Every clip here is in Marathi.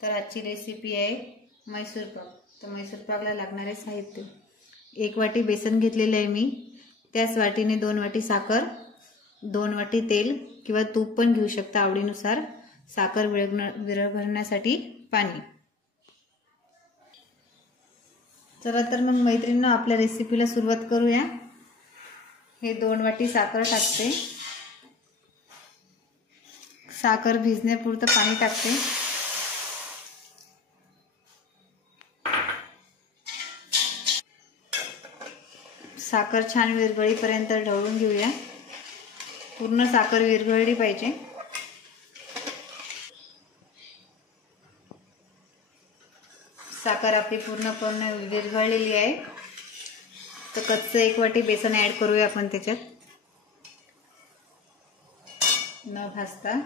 तर आजची रेसिपी आहे मैसूर पाक। तर मैसूर पाकला लागणारे साहित्य, 1 वाटी बेसन घेतलेले आहे मी, त्याच वाटीने 2 वाटी साखर, 2 वाटी तेल किंवा तूप पण घेऊ शकता आवडीनुसार, साखर विरघळण्यासाठी पाणी। चला तर मग मैत्रिणींनो आपल्या रेसिपीला सुरुवात करूया। हे 2 वाटी साखर टाकते, साखर भिजण्यापुरतं पाणी टाकते। साखर छान विरघळीपर्यंत ढवळून घेऊया, पूर्ण साखर विरघळली पाहिजे। साखर आपली पूर्णपणे विरघळलेली आहे, तर कच्चं 1 वाटी बेसन ऍड करूया आपण त्याच्यात न भाजता।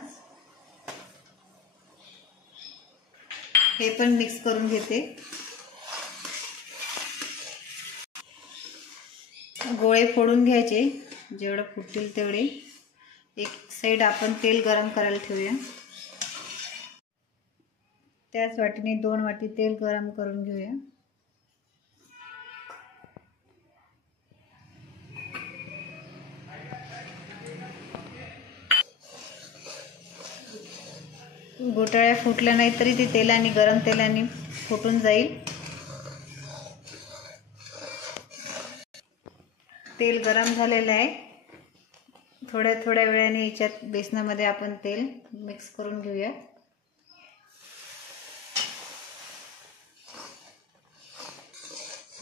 हे पण मिक्स करून घेते। गोळे फोडून घ्यायचे, जेवढे फुटतील तेवढे। एक साइड आपण तेल गरम करायला ठेवूया, त्याच वाटीने 2 वाटी तेल गरम करून घेऊया। गोटाळ्या फुटल्या नाही तरी ते तेलाने, गरम तेलाने फुटून जाईल। तेल गरम झालेलं आहे, थोड्या वेळाने याच्यात बेसनामध्ये आपण तेल मिक्स करून घेऊया।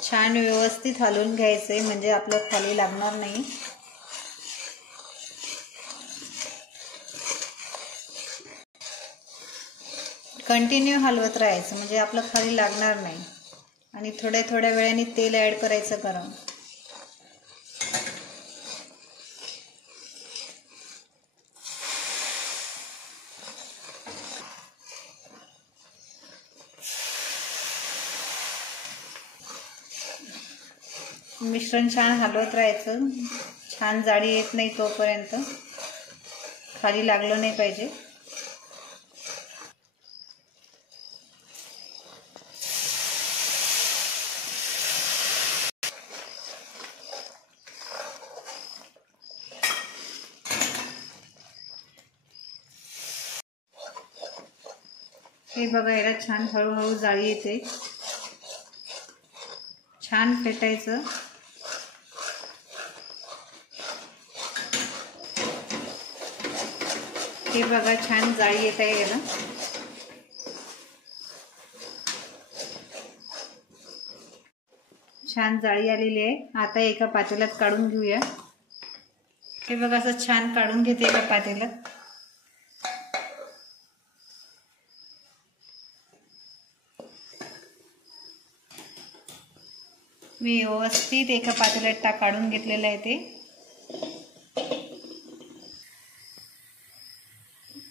छान व्यवस्थित हलवून घ्यायचंय, म्हणजे आपलं खाली लागणार नाही। कंटिन्यू हलवत राहायचं, म्हणजे आपलं खाली लागणार नाही। आणि थोड्या वेळाने तेल ऍड करायचं गरम। मिश्रण छान हलवत राहायचं, छान जाडी येत नाही तोपर्यंत, खाली लागलं नाही पाहिजे। हे बघा, याला छान हळूहळू जाळी येते, छान फेटायचं। हे बघा, छान जाळी येत आहे याला। छान जाळी आलेली आहे, आता एका पातेल्यात काढून घेऊया। हे बघा, असं छान काढून घेते एका पातेल्यात। मी व्यवस्थित एका पातेल्यात काढून घेतलेलं आहे ते।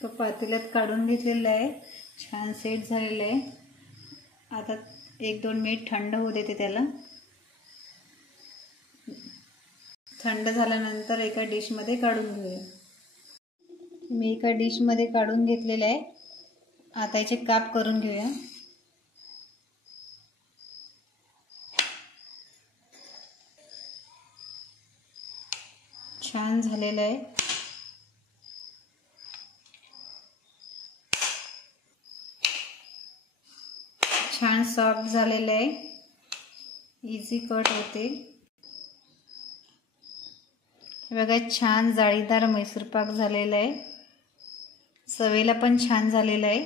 तो पातेल्यात काढून घेतलेला आहे, छान सेट झालेलं आहे। आता 1-2 मिनिट थंड होऊ देते त्याला। थंड झाल्यानंतर एका डिशमध्ये काढून घेऊया। मी एका डिशमध्ये काढून घेतलेलं आहे, आता याचे काप करून घेऊया। छान झालेलं आहे, छान सॉफ्ट झालेलं आहे, इझी कट होते। बघा, छान जाळीदार मैसूर पाक झालेला आहे, चवीला पण छान झालेला आहे।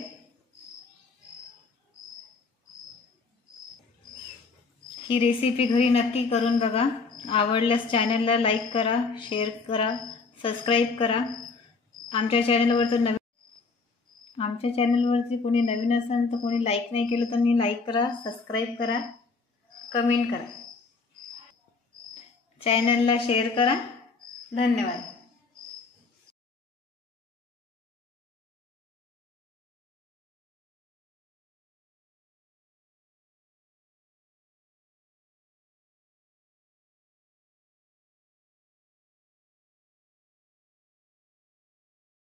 ही रेसिपी घरी नक्की करून बघा। आवडल्यास चॅनलला लाईक करा, शेअर करा, सबस्क्राईब करा। आमच्या चॅनलवरती कोणी नवीन असेल तर कोणी लाईक नाही केलं तर मी लाईक करा, सबस्क्राईब करा, कमेंट करा, चॅनलला शेअर करा। धन्यवाद।